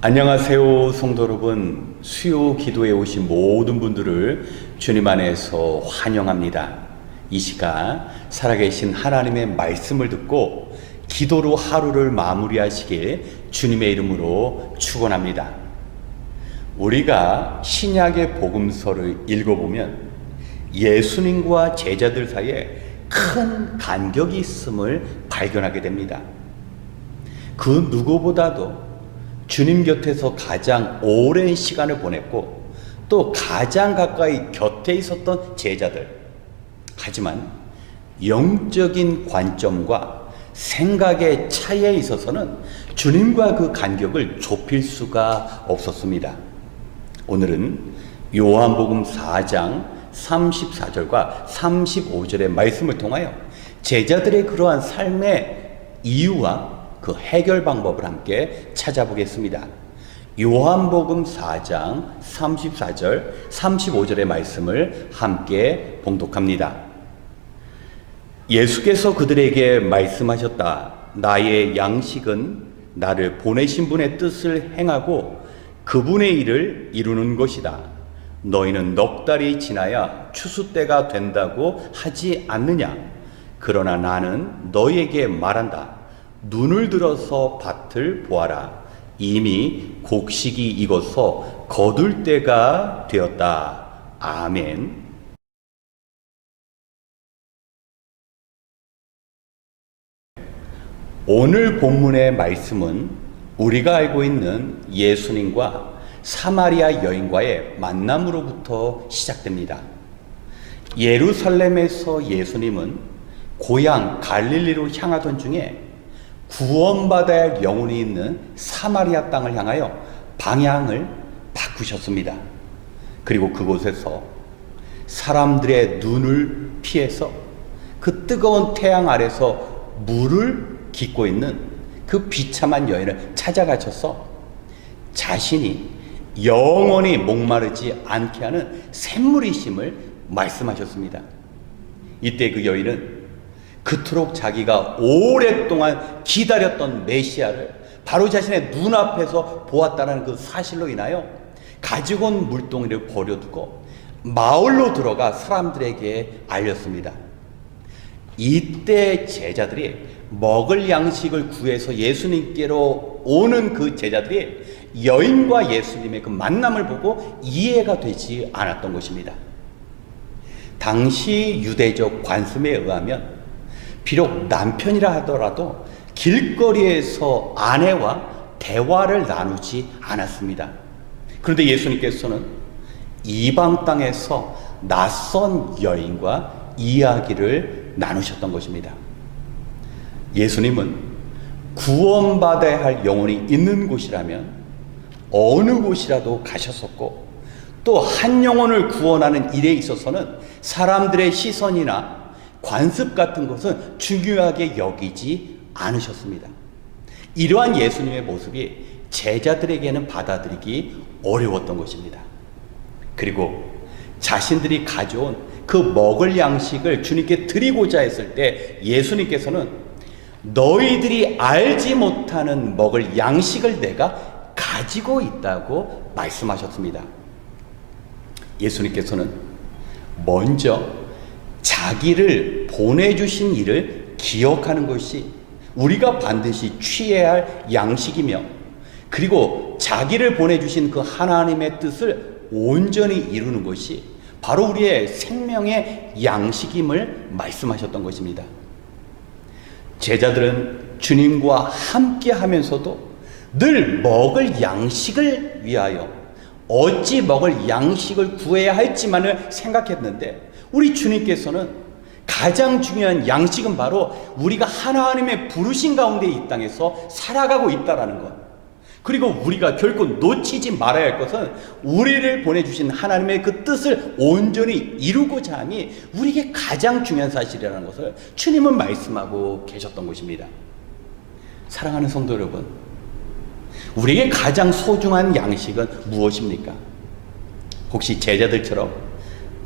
안녕하세요, 성도 여러분. 수요 기도에 오신 모든 분들을 주님 안에서 환영합니다. 이 시간 살아계신 하나님의 말씀을 듣고 기도로 하루를 마무리하시길 주님의 이름으로 축원합니다. 우리가 신약의 복음서를 읽어보면 예수님과 제자들 사이에 큰 간격이 있음을 발견하게 됩니다. 그 누구보다도 주님 곁에서 가장 오랜 시간을 보냈고 또 가장 가까이 곁에 있었던 제자들. 하지만 영적인 관점과 생각의 차이에 있어서는 주님과 그 간격을 좁힐 수가 없었습니다. 오늘은 요한복음 4장 34절과 35절의 말씀을 통하여 제자들의 그러한 삶의 이유와 그 해결 방법을 함께 찾아보겠습니다. 요한복음 4장 34절 35절의 말씀을 함께 봉독합니다. 예수께서 그들에게 말씀하셨다. 나의 양식은 나를 보내신 분의 뜻을 행하고 그분의 일을 이루는 것이다. 너희는 넉 달이 지나야 추수 때가 된다고 하지 않느냐? 그러나 나는 너희에게 말한다. 눈을 들어서 밭을 보아라. 이미 곡식이 익어서 거둘 때가 되었다. 아멘. 오늘 본문의 말씀은 우리가 알고 있는 예수님과 사마리아 여인과의 만남으로부터 시작됩니다. 예루살렘에서 예수님은 고향 갈릴리로 향하던 중에 구원받아야 할 영혼이 있는 사마리아 땅을 향하여 방향을 바꾸셨습니다. 그리고 그곳에서 사람들의 눈을 피해서 그 뜨거운 태양 아래서 물을 깃고 있는 그 비참한 여인을 찾아가셔서 자신이 영원히 목마르지 않게 하는 샘물이심을 말씀하셨습니다. 이때 그 여인은 그토록 자기가 오랫동안 기다렸던 메시아를 바로 자신의 눈앞에서 보았다는 그 사실로 인하여 가지고 온 물동이를 버려두고 마을로 들어가 사람들에게 알렸습니다. 이때 제자들이 먹을 양식을 구해서 예수님께로 오는 그 제자들이 여인과 예수님의 그 만남을 보고 이해가 되지 않았던 것입니다. 당시 유대적 관습에 의하면 비록 남편이라 하더라도 길거리에서 아내와 대화를 나누지 않았습니다. 그런데 예수님께서는 이방 땅에서 낯선 여인과 이야기를 나누셨던 것입니다. 예수님은 구원받아야 할 영혼이 있는 곳이라면 어느 곳이라도 가셨었고 또 한 영혼을 구원하는 일에 있어서는 사람들의 시선이나 관습 같은 것은 중요하게 여기지 않으셨습니다. 이러한 예수님의 모습이 제자들에게는 받아들이기 어려웠던 것입니다. 그리고 자신들이 가져온 그 먹을 양식을 주님께 드리고자 했을 때 예수님께서는 너희들이 알지 못하는 먹을 양식을 내가 가지고 있다고 말씀하셨습니다. 예수님께서는 먼저 자기를 보내주신 이를 기억하는 것이 우리가 반드시 취해야 할 양식이며 그리고 자기를 보내주신 그 하나님의 뜻을 온전히 이루는 것이 바로 우리의 생명의 양식임을 말씀하셨던 것입니다. 제자들은 주님과 함께 하면서도 늘 먹을 양식을 위하여 어찌 먹을 양식을 구해야 할지만을 생각했는데 우리 주님께서는 가장 중요한 양식은 바로 우리가 하나님의 부르신 가운데 이 땅에서 살아가고 있다라는 것. 그리고 우리가 결코 놓치지 말아야 할 것은 우리를 보내주신 하나님의 그 뜻을 온전히 이루고자 함이 우리에게 가장 중요한 사실이라는 것을 주님은 말씀하고 계셨던 것입니다. 사랑하는 성도 여러분, 우리에게 가장 소중한 양식은 무엇입니까? 혹시 제자들처럼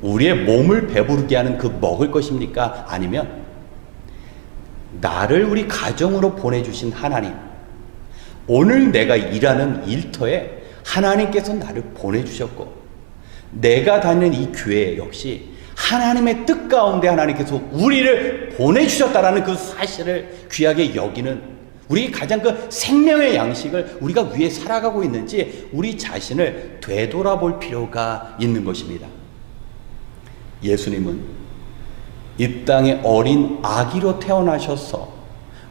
우리의 몸을 배부르게 하는 그 먹을 것입니까? 아니면 나를 우리 가정으로 보내주신 하나님, 오늘 내가 일하는 일터에 하나님께서 나를 보내주셨고, 내가 다니는 이 교회 역시 하나님의 뜻 가운데 하나님께서 우리를 보내주셨다라는 그 사실을 귀하게 여기는, 우리 가장 그 생명의 양식을 우리가 위해 살아가고 있는지 우리 자신을 되돌아볼 필요가 있는 것입니다. 예수님은 이 땅에 어린 아기로 태어나셔서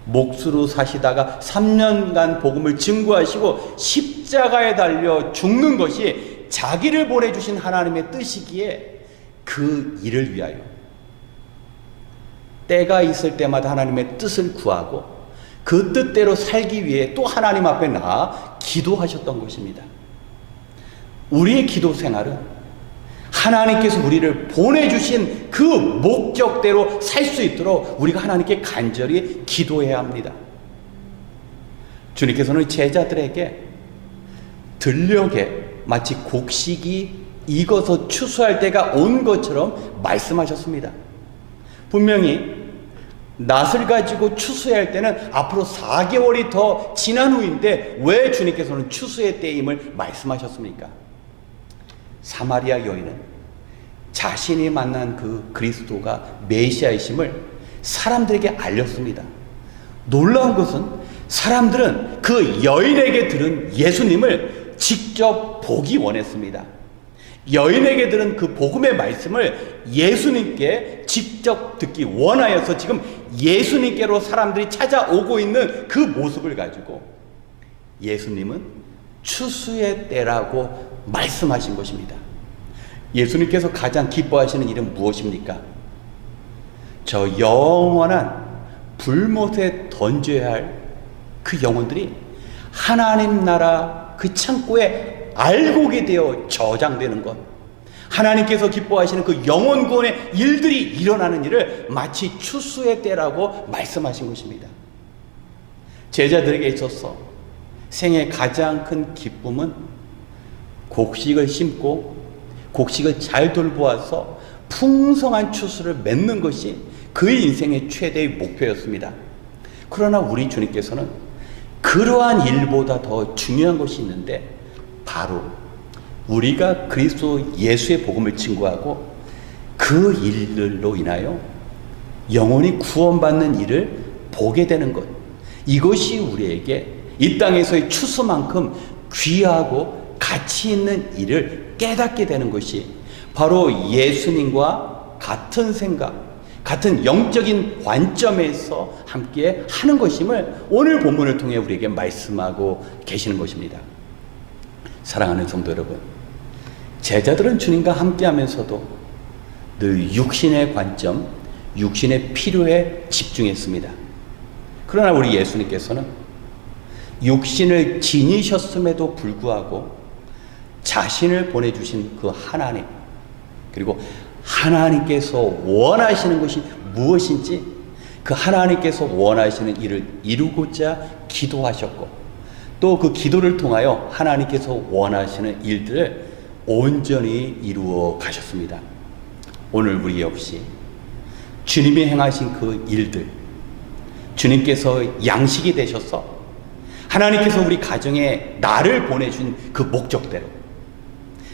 몫으로 사시다가 3년간 복음을 증거하시고 십자가에 달려 죽는 것이 자기를 보내주신 하나님의 뜻이기에 그 일을 위하여 때가 있을 때마다 하나님의 뜻을 구하고 그 뜻대로 살기 위해 또 하나님 앞에 나아 기도하셨던 것입니다. 우리의 기도 생활은 하나님께서 우리를 보내주신 그 목적대로 살 수 있도록 우리가 하나님께 간절히 기도해야 합니다. 주님께서는 제자들에게 들녘에 마치 곡식이 익어서 추수할 때가 온 것처럼 말씀하셨습니다. 분명히 낫을 가지고 추수할 때는 앞으로 4개월이 더 지난 후인데 왜 주님께서는 추수의 때임을 말씀하셨습니까? 사마리아 여인은 자신이 만난 그 그리스도가 메시아이심을 사람들에게 알렸습니다. 놀라운 것은 사람들은 그 여인에게 들은 예수님을 직접 보기 원했습니다. 여인에게 들은 그 복음의 말씀을 예수님께 직접 듣기 원하여서 지금 예수님께로 사람들이 찾아오고 있는 그 모습을 가지고 예수님은 추수의 때라고 말씀하신 것입니다. 예수님께서 가장 기뻐하시는 일은 무엇입니까? 저 영원한 불못에 던져야 할 그 영혼들이 하나님 나라 그 창고에 알곡이 되어 저장되는 것, 하나님께서 기뻐하시는 그 영혼 구원의 일들이 일어나는 일을 마치 추수의 때라고 말씀하신 것입니다. 제자들에게 있어서 생의 가장 큰 기쁨은 곡식을 심고 곡식을 잘 돌보아서 풍성한 추수를 맺는 것이 그의 인생의 최대의 목표였습니다. 그러나 우리 주님께서는 그러한 일보다 더 중요한 것이 있는데 바로 우리가 그리스도 예수의 복음을 증거하고 그 일들로 인하여 영혼이 구원받는 일을 보게 되는 것, 이것이 우리에게 이 땅에서의 추수만큼 귀하고 가치 있는 일을 깨닫게 되는 것이 바로 예수님과 같은 생각, 같은 영적인 관점에서 함께 하는 것임을 오늘 본문을 통해 우리에게 말씀하고 계시는 것입니다. 사랑하는 성도 여러분, 제자들은 주님과 함께 하면서도 늘 육신의 관점, 육신의 필요에 집중했습니다. 그러나 우리 예수님께서는 육신을 지니셨음에도 불구하고 자신을 보내주신 그 하나님, 그리고 하나님께서 원하시는 것이 무엇인지 그 하나님께서 원하시는 일을 이루고자 기도하셨고 또 그 기도를 통하여 하나님께서 원하시는 일들을 온전히 이루어 가셨습니다. 오늘 우리 역시 주님이 행하신 그 일들, 주님께서 양식이 되셔서 하나님께서 우리 가정에 나를 보내준 그 목적대로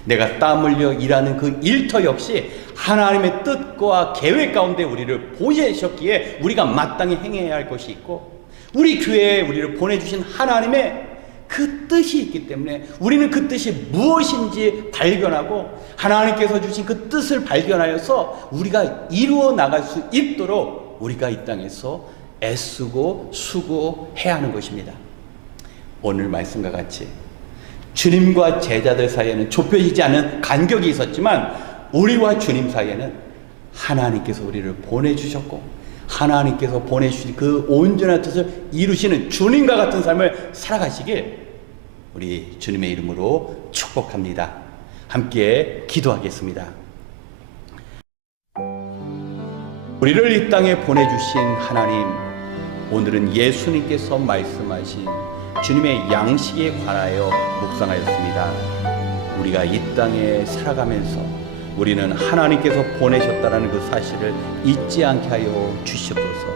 내가 땀 흘려 일하는 그 일터 역시 하나님의 뜻과 계획 가운데 우리를 보내셨기에 우리가 마땅히 행해야 할 것이 있고, 우리 교회에 우리를 보내주신 하나님의 그 뜻이 있기 때문에 우리는 그 뜻이 무엇인지 발견하고 하나님께서 주신 그 뜻을 발견하여서 우리가 이루어 나갈 수 있도록 우리가 이 땅에서 애쓰고 수고해야 하는 것입니다. 오늘 말씀과 같이 주님과 제자들 사이에는 좁혀지지 않은 간격이 있었지만 우리와 주님 사이에는 하나님께서 우리를 보내주셨고 하나님께서 보내주신 그 온전한 뜻을 이루시는 주님과 같은 삶을 살아가시길 우리 주님의 이름으로 축복합니다. 함께 기도하겠습니다. 우리를 이 땅에 보내주신 하나님, 오늘은 예수님께서 말씀하신 주님의 양식에 관하여 묵상하였습니다. 우리가 이 땅에 살아가면서 우리는 하나님께서 보내셨다는 그 사실을 잊지 않게 하여 주시옵소서.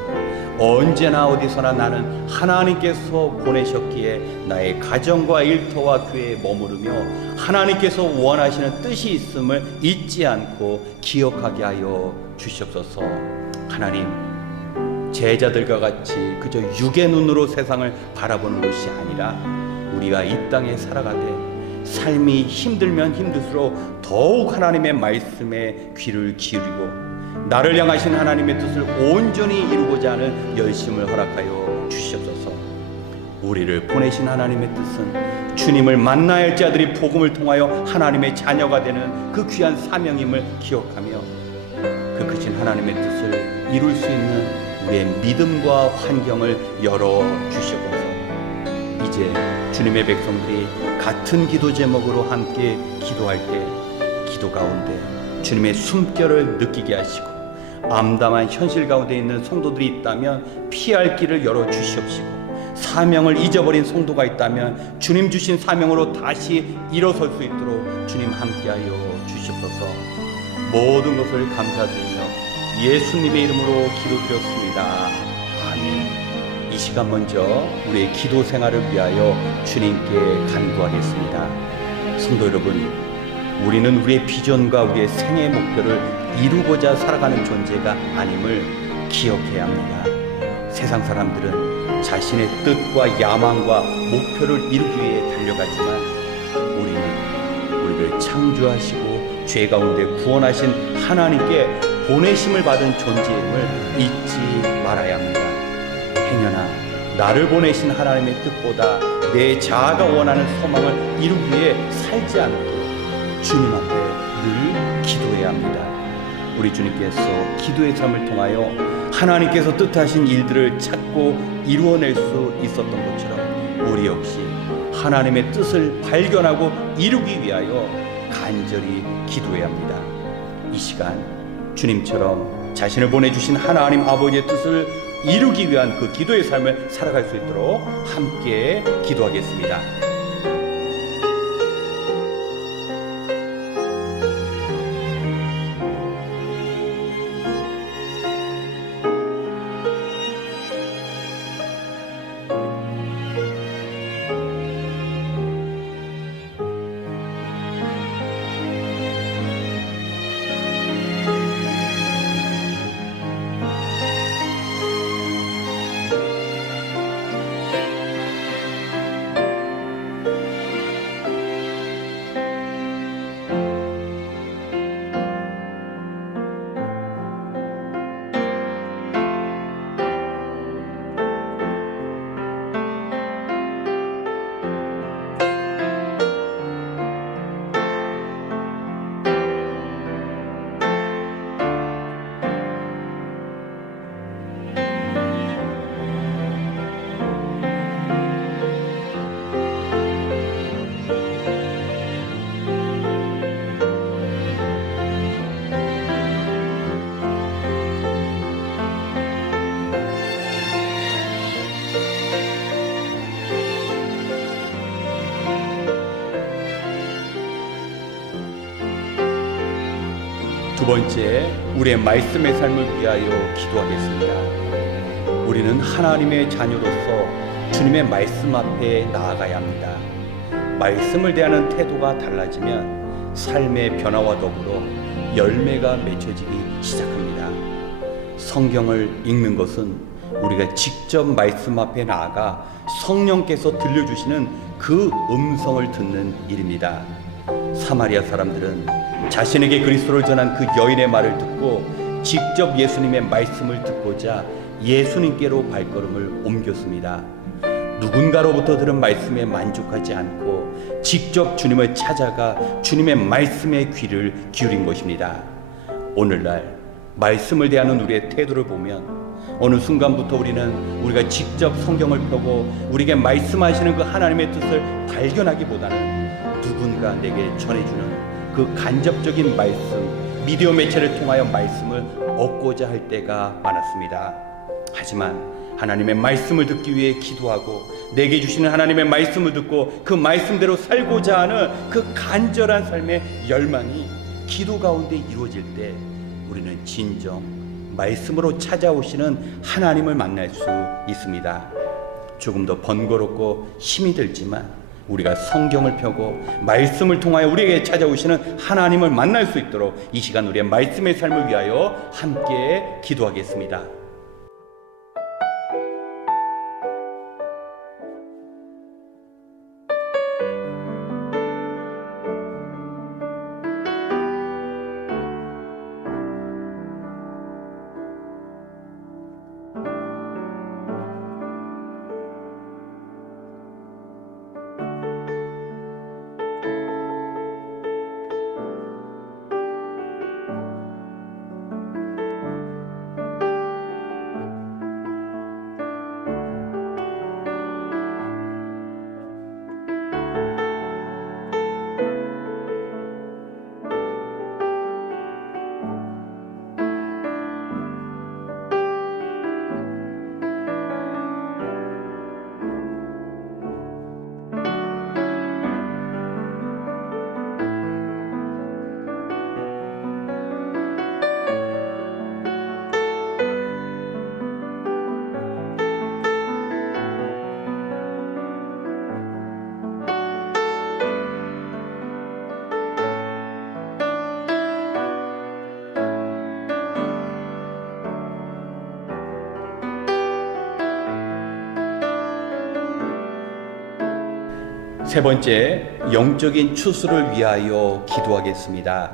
언제나 어디서나 나는 하나님께서 보내셨기에 나의 가정과 일터와 교회에 머무르며 하나님께서 원하시는 뜻이 있음을 잊지 않고 기억하게 하여 주시옵소서. 하나님, 제자들과 같이 그저 육의 눈으로 세상을 바라보는 것이 아니라 우리가 이 땅에 살아가되 삶이 힘들면 힘들수록 더욱 하나님의 말씀에 귀를 기울이고 나를 향하신 하나님의 뜻을 온전히 이루고자 하는 열심을 허락하여 주시옵소서. 우리를 보내신 하나님의 뜻은 주님을 만나야 할 자들이 복음을 통하여 하나님의 자녀가 되는 그 귀한 사명임을 기억하며 그 크신 하나님의 뜻을 이룰 수 있는 우리의 믿음과 환경을 열어주시옵소서. 이제 주님의 백성들이 같은 기도 제목으로 함께 기도할 때 기도 가운데 주님의 숨결을 느끼게 하시고 암담한 현실 가운데 있는 성도들이 있다면 피할 길을 열어주시옵시고 사명을 잊어버린 성도가 있다면 주님 주신 사명으로 다시 일어설 수 있도록 주님 함께하여 주시옵소서. 모든 것을 감사드리며 예수님의 이름으로 기도드렸습니다. 아멘. 이 시간 먼저 우리의 기도 생활을 위하여 주님께 간구하겠습니다. 성도 여러분, 우리는 우리의 비전과 우리의 생애의 목표를 이루고자 살아가는 존재가 아님을 기억해야 합니다. 세상 사람들은 자신의 뜻과 야망과 목표를 이루기 위해 달려가지만 우리는 우리를 창조하시고 죄 가운데 구원하신 하나님께 보내심을 받은 존재임을 잊지 말아야 합니다. 행여나 나를 보내신 하나님의 뜻보다 내 자아가 원하는 소망을 이루기 위해 살지 않도록 주님 앞에 늘 기도해야 합니다. 우리 주님께서 기도의 삶을 통하여 하나님께서 뜻하신 일들을 찾고 이루어낼 수 있었던 것처럼 우리 역시 하나님의 뜻을 발견하고 이루기 위하여 간절히 기도해야 합니다. 이 시간 주님처럼 자신을 보내주신 하나님 아버지의 뜻을 이루기 위한 그 기도의 삶을 살아갈 수 있도록 함께 기도하겠습니다. 두 번째, 우리의 말씀의 삶을 위하여 기도하겠습니다. 우리는 하나님의 자녀로서 주님의 말씀 앞에 나아가야 합니다. 말씀을 대하는 태도가 달라지면 삶의 변화와 더불어 열매가 맺혀지기 시작합니다. 성경을 읽는 것은 우리가 직접 말씀 앞에 나아가 성령께서 들려주시는 그 음성을 듣는 일입니다. 사마리아 사람들은 자신에게 그리스도를 전한 그 여인의 말을 듣고 직접 예수님의 말씀을 듣고자 예수님께로 발걸음을 옮겼습니다. 누군가로부터 들은 말씀에 만족하지 않고 직접 주님을 찾아가 주님의 말씀에 귀를 기울인 것입니다. 오늘날 말씀을 대하는 우리의 태도를 보면 어느 순간부터 우리는 우리가 직접 성경을 펴고 우리에게 말씀하시는 그 하나님의 뜻을 발견하기보다는 누군가 내게 전해주는 그 간접적인 말씀, 미디어 매체를 통하여 말씀을 얻고자 할 때가 많았습니다. 하지만 하나님의 말씀을 듣기 위해 기도하고 내게 주시는 하나님의 말씀을 듣고 그 말씀대로 살고자 하는 그 간절한 삶의 열망이 기도 가운데 이루어질 때 우리는 진정 말씀으로 찾아오시는 하나님을 만날 수 있습니다. 조금 더 번거롭고 힘이 들지만 우리가 성경을 펴고 말씀을 통하여 우리에게 찾아오시는 하나님을 만날 수 있도록 이 시간 우리의 말씀의 삶을 위하여 함께 기도하겠습니다. 세 번째, 영적인 추수를 위하여 기도하겠습니다.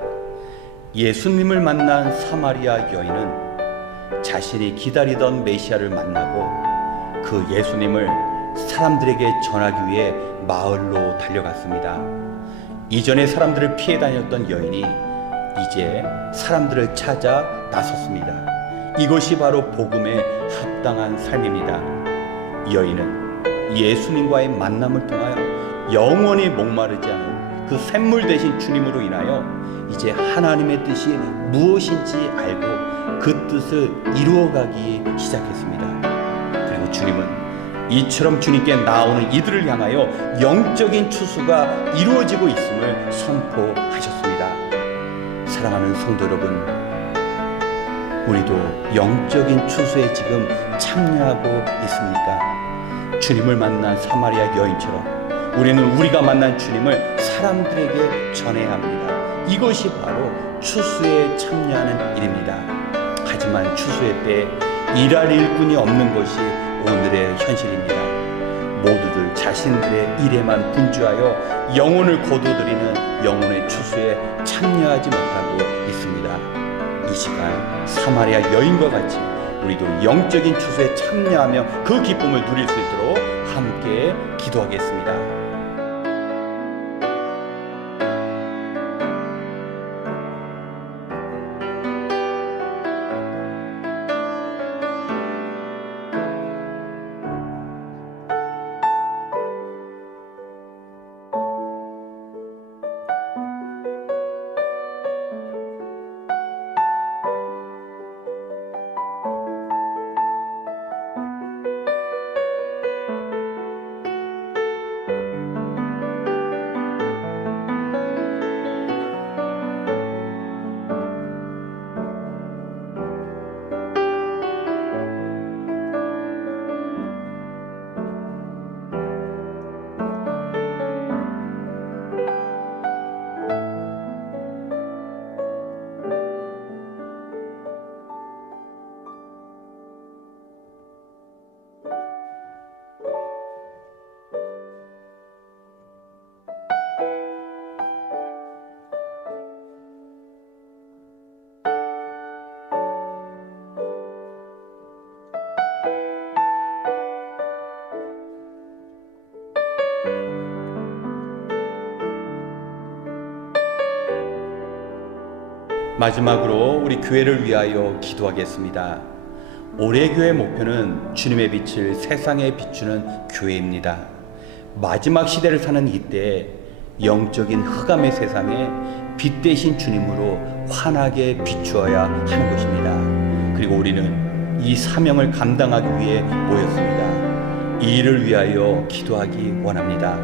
예수님을 만난 사마리아 여인은 자신이 기다리던 메시아를 만나고 그 예수님을 사람들에게 전하기 위해 마을로 달려갔습니다. 이전에 사람들을 피해 다녔던 여인이 이제 사람들을 찾아 나섰습니다. 이것이 바로 복음에 합당한 삶입니다. 여인은 예수님과의 만남을 통하여 영원히 목마르지 않은 그 샘물 되신 주님으로 인하여 이제 하나님의 뜻이 무엇인지 알고 그 뜻을 이루어가기 시작했습니다. 그리고 주님은 이처럼 주님께 나오는 이들을 향하여 영적인 추수가 이루어지고 있음을 선포하셨습니다. 사랑하는 성도 여러분, 우리도 영적인 추수에 지금 참여하고 있습니까? 주님을 만난 사마리아 여인처럼 우리는 우리가 만난 주님을 사람들에게 전해야 합니다. 이것이 바로 추수에 참여하는 일입니다. 하지만 추수의 때에 일할 일꾼이 없는 것이 오늘의 현실입니다. 모두들 자신들의 일에만 분주하여 영혼을 거두드리는 영혼의 추수에 참여하지 못하고 있습니다. 이 시간 사마리아 여인과 같이 우리도 영적인 추수에 참여하며 그 기쁨을 누릴 수 있도록 함께 기도하겠습니다. 마지막으로 우리 교회를 위하여 기도하겠습니다. 올해 교회 목표는 주님의 빛을 세상에 비추는 교회입니다. 마지막 시대를 사는 이때 영적인 흑암의 세상에 빛 대신 주님으로 환하게 비추어야 하는 것입니다. 그리고 우리는 이 사명을 감당하기 위해 모였습니다. 이 일을 위하여 기도하기 원합니다.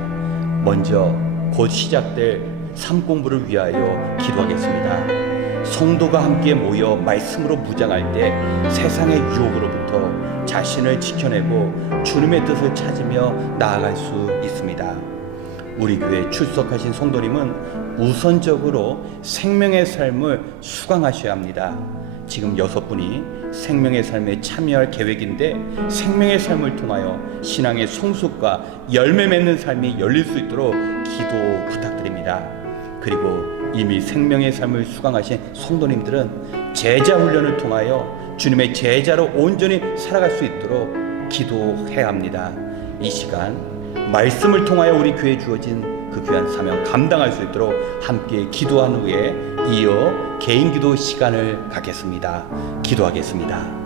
먼저 곧 시작될 삶 공부를 위하여 기도하겠습니다. 성도가 함께 모여 말씀으로 무장할 때 세상의 유혹으로부터 자신을 지켜내고 주님의 뜻을 찾으며 나아갈 수 있습니다. 우리 교회에 출석하신 성도님은 우선적으로 생명의 삶을 수강하셔야 합니다. 지금 6분이 생명의 삶에 참여할 계획인데 생명의 삶을 통하여 신앙의 성숙과 열매 맺는 삶이 열릴 수 있도록 기도 부탁드립니다. 그리고 이미 생명의 삶을 수강하신 성도님들은 제자 훈련을 통하여 주님의 제자로 온전히 살아갈 수 있도록 기도해야 합니다. 이 시간 말씀을 통하여 우리 교회에 주어진 그 귀한 사명 감당할 수 있도록 함께 기도한 후에 이어 개인 기도 시간을 갖겠습니다. 기도하겠습니다.